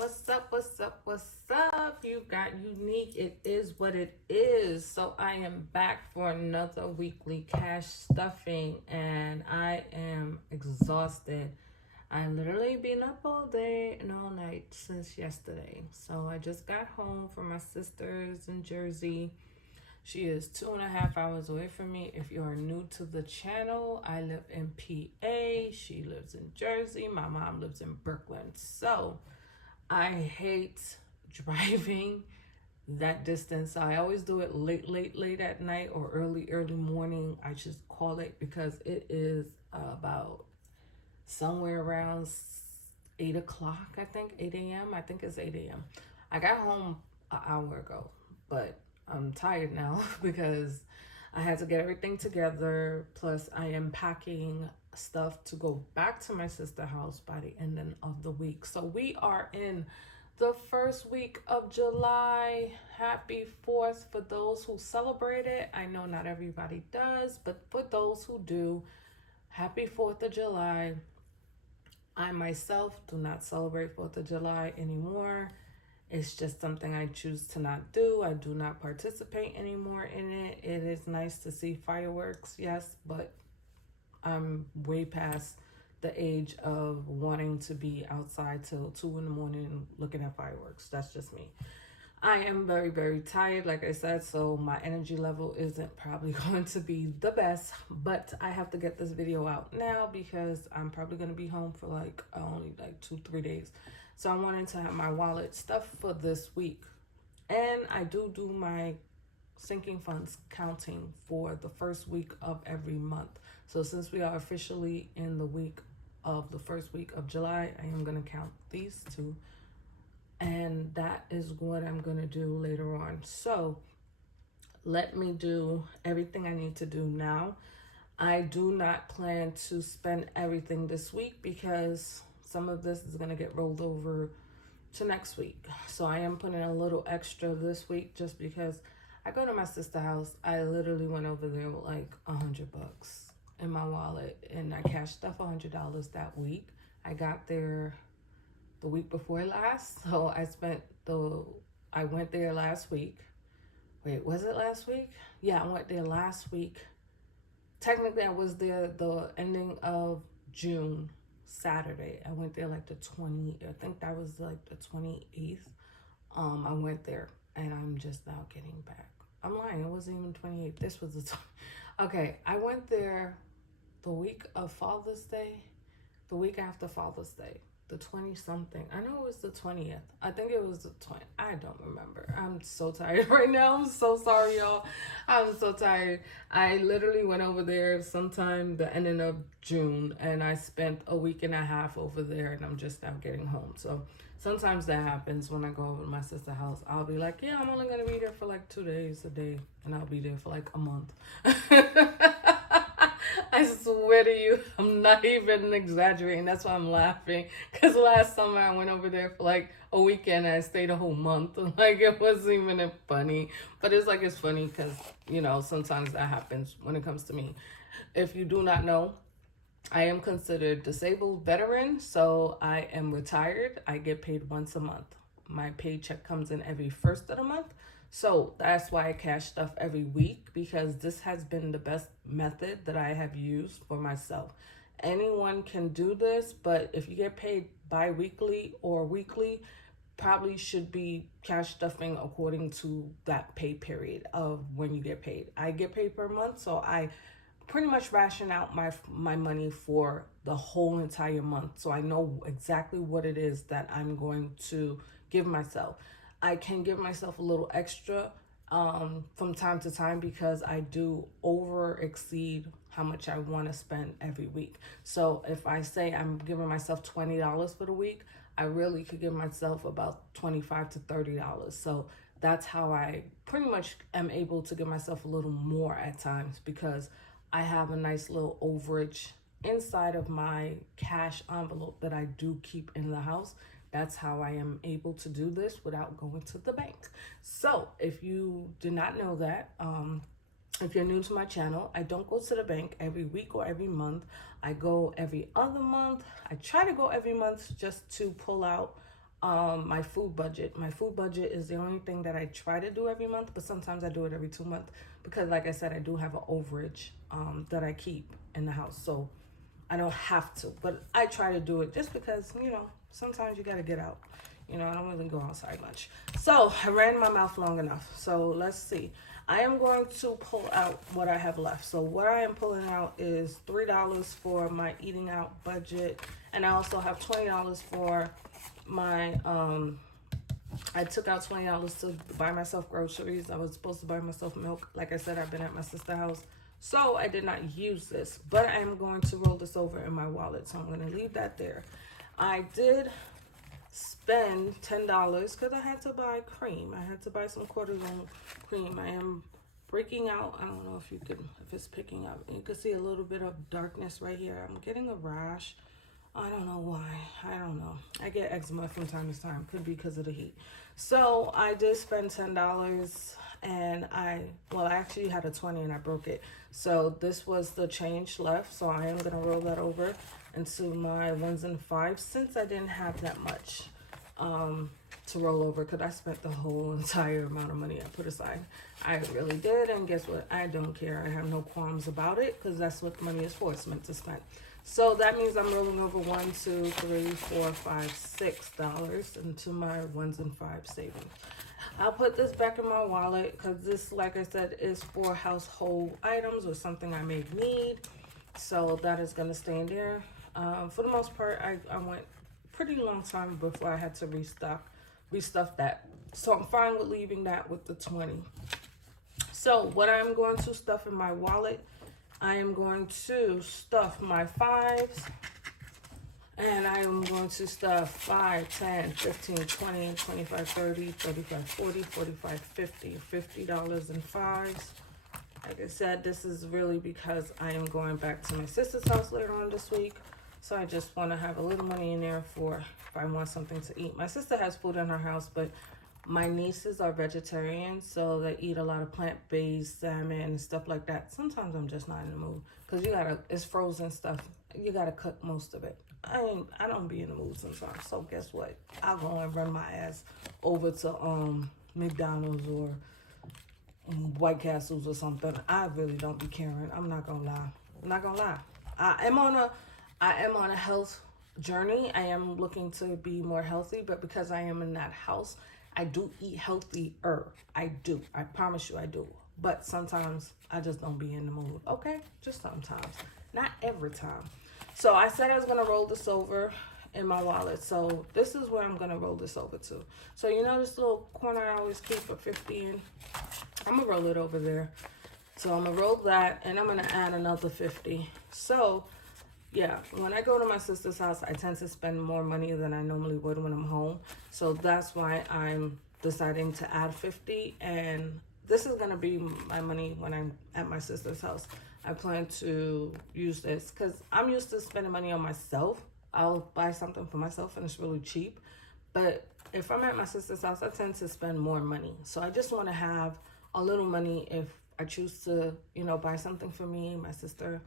What's up? What's up? What's up? You got unique. It is what it is. So I am back for another weekly cash stuffing and I am exhausted. I literally been up all day and all night since yesterday. So I just got home from my sister's in Jersey. She is 2.5 hours away from me. If you are new to the channel, I live in PA. She lives in Jersey. My mom lives in Brooklyn. So I hate driving that distance. I always do it late at night or early morning. I just call it because it is about somewhere around 8 o'clock, I think, 8 a.m. I think it's 8 a.m. I got home an hour ago, but I'm tired now because I had to get everything together. Plus, I am packing stuff to go back to my sister's house by the end of the week. So we are in the first week of July. Happy 4th for those who celebrate it. I know not everybody does, but for those who do, happy 4th of July. I myself do not celebrate 4th of July anymore. It's just something I choose to not do. I do not participate anymore in it. It is nice to see fireworks, yes, but I'm way past the age of wanting to be outside till 2 in the morning looking at fireworks. That's just me. I am very tired, like I said, so my energy level isn't probably going to be the best, but I have to get this video out now because I'm probably going to be home for only 2-3 days. So I wanted to have my wallet stuffed for this week. And I do my sinking funds counting for the first week of every month. So since we are officially in the week of the first week of July, I am going to count these two. And that is what I'm going to do later on. So let me do everything I need to do now. I do not plan to spend everything this week because some of this is going to get rolled over to next week. So I am putting a little extra this week just because I go to my sister's house. I literally went over there with like $100 in my wallet and I cashed stuff $100 that week. I got there the week before last. So I went there last week. Wait, was it last week? Yeah, I went there last week. Technically, I was there the ending of June, Saturday. I went there like the 20, I think that was like the 28th. I went there and I'm just now getting back. I'm lying, it wasn't even 28th. This was the okay, I went there the week of Father's Day, the week after Father's Day, the 20 something. I know it was the 20th. I think it was the 20th. I don't remember. I'm so tired right now. I'm so sorry, y'all. I'm so tired. I literally went over there sometime the ending of June and I spent a week and a half over there and I'm just now getting home. So sometimes that happens when I go over to my sister's house. I'll be like, yeah, I'm only going to be there for like 2 days a day and I'll be there for like a month. I swear to you, I'm not even exaggerating. That's why I'm laughing. Because last summer I went over there for like a weekend and I stayed a whole month. Like it wasn't even funny. But it's funny because, sometimes that happens when it comes to me. If you do not know, I am considered disabled veteran. So I am retired. I get paid once a month. My paycheck comes in every first of the month. So that's why I cash stuff every week because this has been the best method that I have used for myself. Anyone can do this, but if you get paid bi-weekly or weekly, probably should be cash stuffing according to that pay period of when you get paid. I get paid per month, so I pretty much ration out my money for the whole entire month. So I know exactly what it is that I'm going to give myself. I can give myself a little extra from time to time because I do over exceed how much I want to spend every week. So if I say I'm giving myself $20 for the week, I really could give myself about $25 to $30. So that's how I pretty much am able to give myself a little more at times because I have a nice little overage inside of my cash envelope that I do keep in the house. That's how I am able to do this without going to the bank. So if you did not know that, if you're new to my channel, I don't go to the bank every week or every month. I go every other month. I try to go every month just to pull out my food budget. My food budget is the only thing that I try to do every month, but sometimes I do it every 2 months because, like I said, I do have an overage that I keep in the house. So I don't have to, but I try to do it just because, sometimes you got to get out. I don't really go outside much. So I ran my mouth long enough. So let's see. I am going to pull out what I have left. So what I am pulling out is $3 for my eating out budget. And I also have $20 for my, I took out $20 to buy myself groceries. I was supposed to buy myself milk. Like I said, I've been at my sister's house. So I did not use this, but I am going to roll this over in my wallet. So I'm going to leave that there. I did spend $10 because I had to buy cream. I had to buy some cortisone cream. I am breaking out. I don't know if it's picking up. You can see a little bit of darkness right here. I'm getting a rash. I don't know why. I don't know. I get eczema from time to time. Could be because of the heat. So I did spend $10 and I actually had a 20 and I broke it. So this was the change left. So I am going to roll that over into my 1s and 5s since I didn't have that much to roll over because I spent the whole entire amount of money I put aside. I really did. And guess what? I don't care. I have no qualms about it because that's what money is for. It's meant to spend. So that means I'm rolling over $1, $2, $3, $4, $5, $6 into my 1s and 5s savings. I'll put this back in my wallet because this, like I said, is for household items or something I may need. So that is going to stay in there. For the most part, I went pretty long time before I had to restuff that. So I'm fine with leaving that with the 20. So what I'm going to stuff in my wallet, I am going to stuff my 5s. And I am going to stuff 5, 10, 15, 20, 25, 30, 35, 40, 45, 50, $50 in 5s. Like I said, this is really because I am going back to my sister's house later on this week. So I just want to have a little money in there for if I want something to eat. My sister has food in her house, but my nieces are vegetarian, so they eat a lot of plant-based salmon and stuff like that. Sometimes I'm just not in the mood because it's frozen stuff. You gotta cook most of it. I don't be in the mood sometimes. So guess what? I'll go and run my ass over to McDonald's or White Castles or something. I really don't be caring. I'm not gonna lie. I am on a health journey. I am looking to be more healthy, but because I am in that house, I do eat healthier. I do. I promise you I do. But sometimes I just don't be in the mood. Okay? Just sometimes. Not every time. So I said I was going to roll this over in my wallet. So this is where I'm going to roll this over to. So this little corner I always keep a 50 in? I'm going to roll it over there. So I'm going to roll that and I'm going to add another 50. So yeah, when I go to my sister's house, I tend to spend more money than I normally would when I'm home. So that's why I'm deciding to add 50. And this is going to be my money when I'm at my sister's house. I plan to use this because I'm used to spending money on myself. I'll buy something for myself and it's really cheap. But if I'm at my sister's house, I tend to spend more money. So I just want to have a little money if I choose to, buy something for me, my sister,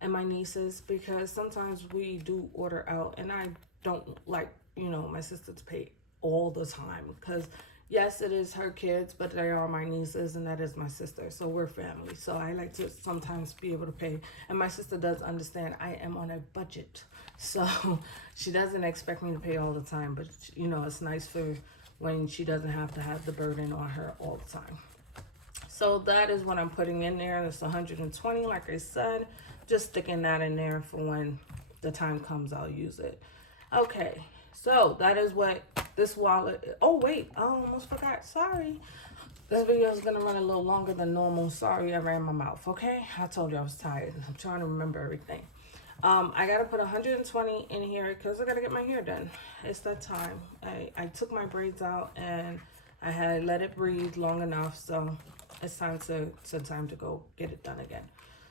and my nieces, because sometimes we do order out and I don't like, my sister to pay all the time because yes, it is her kids, but they are my nieces and that is my sister. So we're family. So I like to sometimes be able to pay. And my sister does understand I am on a budget. So she doesn't expect me to pay all the time, but it's nice for when she doesn't have to have the burden on her all the time. So that is what I'm putting in there. It's 120, like I said. Just sticking that in there for when the time comes, I'll use it. Okay, so that is what this wallet. Oh, wait, I almost forgot. Sorry. This video is going to run a little longer than normal. Sorry, I ran my mouth, okay? I told you I was tired. I'm trying to remember everything. I got to put 120 in here because I got to get my hair done. It's that time. I took my braids out and I had let it breathe long enough. So it's time to go get it done again.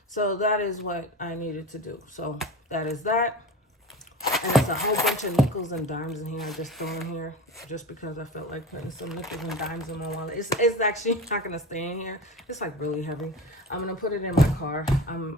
So that is what I needed to do. So that is that. And there's a whole bunch of nickels and dimes in here. I just throw in here just because I felt like putting some nickels and dimes in my wallet. It's actually not gonna stay in here. It's like really heavy. I'm gonna put it in my car.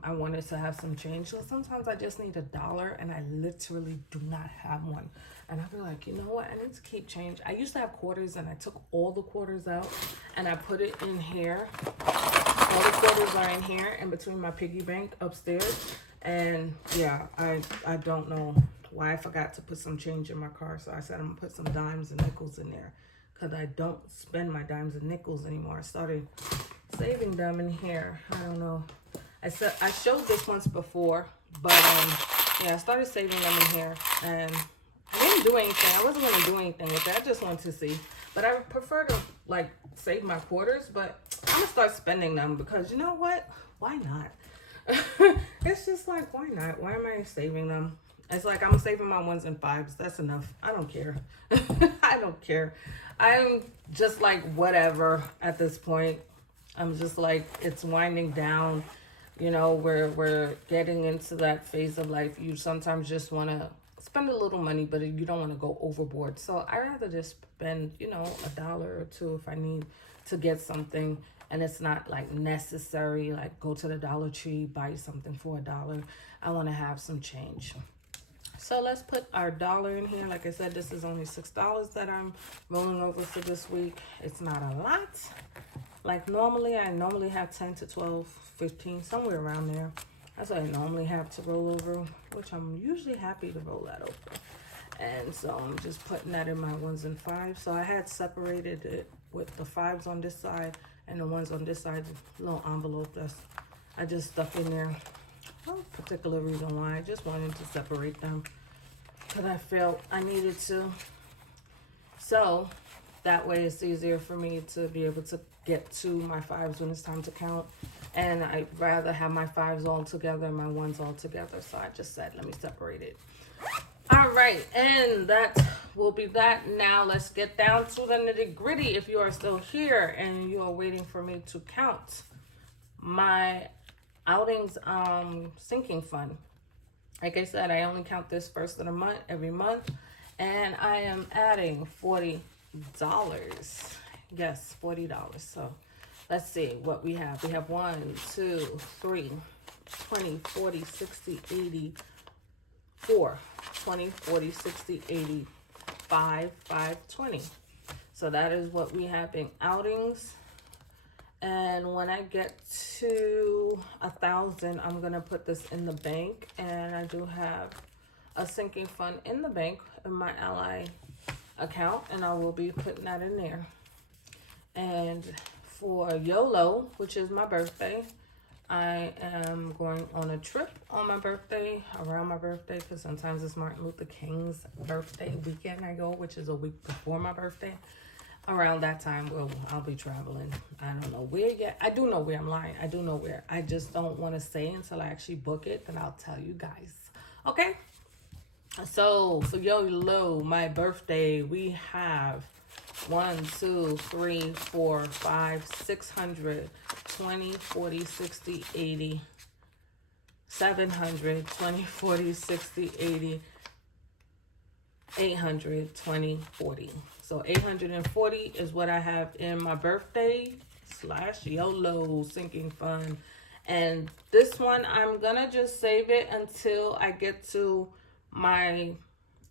I wanted to have some change. So sometimes I just need $1 and I literally do not have one. And I'll be like, you know what? I need to keep change. I used to have quarters and I took all the quarters out and I put it in here. All the quarters are in here in between my piggy bank upstairs. And yeah, I don't know why I forgot to put some change in my car. So I said I'm gonna put some dimes and nickels in there because I don't spend my dimes and nickels anymore. I started saving them in here. I don't know. I showed this once before, but yeah, I started saving them in here and I didn't do anything. I wasn't gonna do anything with it. I just wanted to see. But I prefer to like save my quarters, but I'm gonna start spending them because you know what? Why not? It's just like, why not? Why am I saving them? It's like I'm saving my 1s and 5s. That's enough. I don't care. I don't care. I'm just like, whatever at this point. I'm just like, it's winding down. You know, we're getting into that phase of life. You sometimes just want to spend a little money, but you don't want to go overboard. So I rather just spend, you know, $1 or $2 if I need to get something. And it's not like necessary, like go to the Dollar Tree, buy something for $1. I want to have some change. So let's put our $1 in here. Like I said, this is only $6 that I'm rolling over for this week. It's not a lot. Like normally, I normally have 10 to 12, 15, somewhere around there. That's what I normally have to roll over, which I'm usually happy to roll that over. And so I'm just putting that in my 1s and 5s. So I had separated it with the 5s on this side and the 1s on this side, little envelope that's I just stuck in there. No particular reason why. I just wanted to separate them because I felt I needed to. So that way it's easier for me to be able to get to my 5s when it's time to count. And I'd rather have my 5s all together and my 1s all together. So I just said, let me separate it. All right, and that will be that. Now let's get down to the nitty gritty. If you are still here and you are waiting for me to count my outings sinking fund. Like I said, I only count this first of the month, every month, and I am adding $40. Yes, $40. So let's see what we have. We have 1, 2, 3, 20, 40, 60, 80, 4, 20, 40, 60, 80, 5, 20. So that is what we have in outings. And when I get to 1,000, I'm gonna put this in the bank. And I do have a sinking fund in the bank in my Ally account, and I will be putting that in there. And for YOLO, which is my birthday, I am going on a trip on my birthday, around my birthday, because sometimes it's Martin Luther King's birthday weekend I go, which is a week before my birthday. Around that time, I'll be traveling. I don't know where yet. I do know where. I'm lying. I do know where. I just don't want to say until I actually book it, then I'll tell you guys. Okay? So, for YOLO, my birthday, we have 1, 2, 3, 4, 5, 600, 20, 40, 60, 80, 700, 20, 40, 60, 80, 800, 20, 40. So 840 is what I have in my birthday / YOLO sinking fund. And this one, I'm going to just save it until I get to my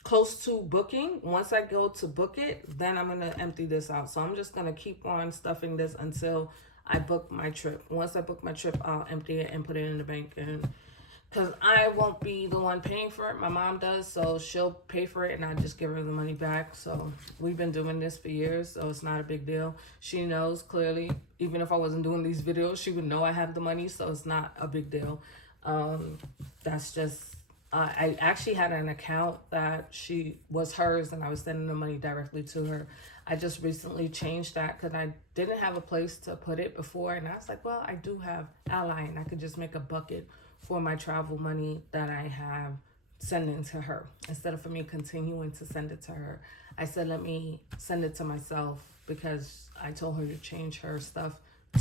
close to booking. Once I go to book it, then I'm going to empty this out. So I'm just going to keep on stuffing this until I book my trip. Once I book my trip, I'll empty it and put it in the bank. And because I won't be the one paying for it. My mom does, so she'll pay for it and I just give her the money back. So we've been doing this for years, so it's not a big deal. She knows clearly, even if I wasn't doing these videos, she would know I have the money, so it's not a big deal. That's just, I actually had an account that she was hers and I was sending the money directly to her. I just recently changed that because I didn't have a place to put it before. And I was like, well, I do have Ally and I could just make a bucket for my travel money that I have sending to her. Instead of for me continuing to send it to her, I said, let me send it to myself because I told her to change her stuff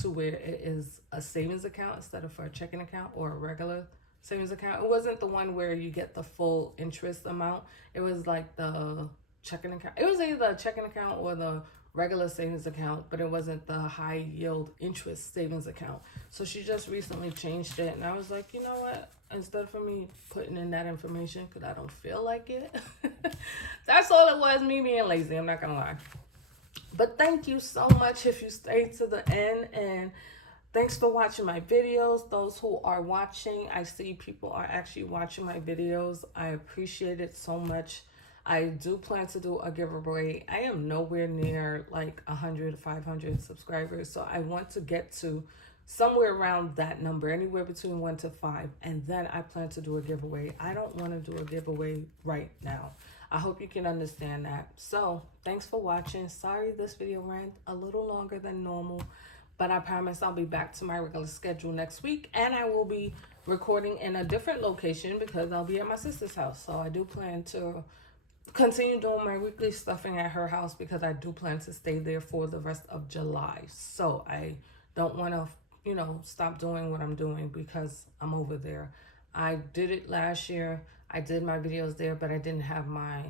to where it is a savings account instead of for a checking account or a regular savings account. It wasn't the one where you get the full interest amount. It was like the checking account. It was either a checking account or the regular savings account, but it wasn't the high yield interest savings account. So she just recently changed it, and I was like, you know what? Instead of me putting in that information because I don't feel like it, that's all it was. Me being lazy. I'm not gonna lie. But thank you so much if you stayed to the end, and thanks for watching my videos. Those who are watching, I see people are actually watching my videos. I appreciate it so much. I do plan to do a giveaway. I am nowhere near like 100, 500 subscribers. So I want to get to somewhere around that number, anywhere between 1 to 5. And then I plan to do a giveaway. I don't want to do a giveaway right now. I hope you can understand that. So thanks for watching. Sorry this video ran a little longer than normal, but I promise I'll be back to my regular schedule next week, and I will be recording in a different location because I'll be at my sister's house. So I do plan to continue doing my weekly stuffing at her house because I do plan to stay there for the rest of July. So I don't want to, stop doing what I'm doing because I'm over there. I did it last year. I did my videos there, but I didn't have my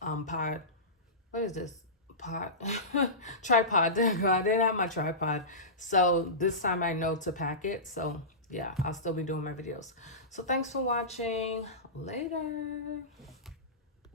pod. What is this? Pod tripod. There you go. I didn't have my tripod. So this time I know to pack it. So yeah, I'll still be doing my videos. So thanks for watching. Later.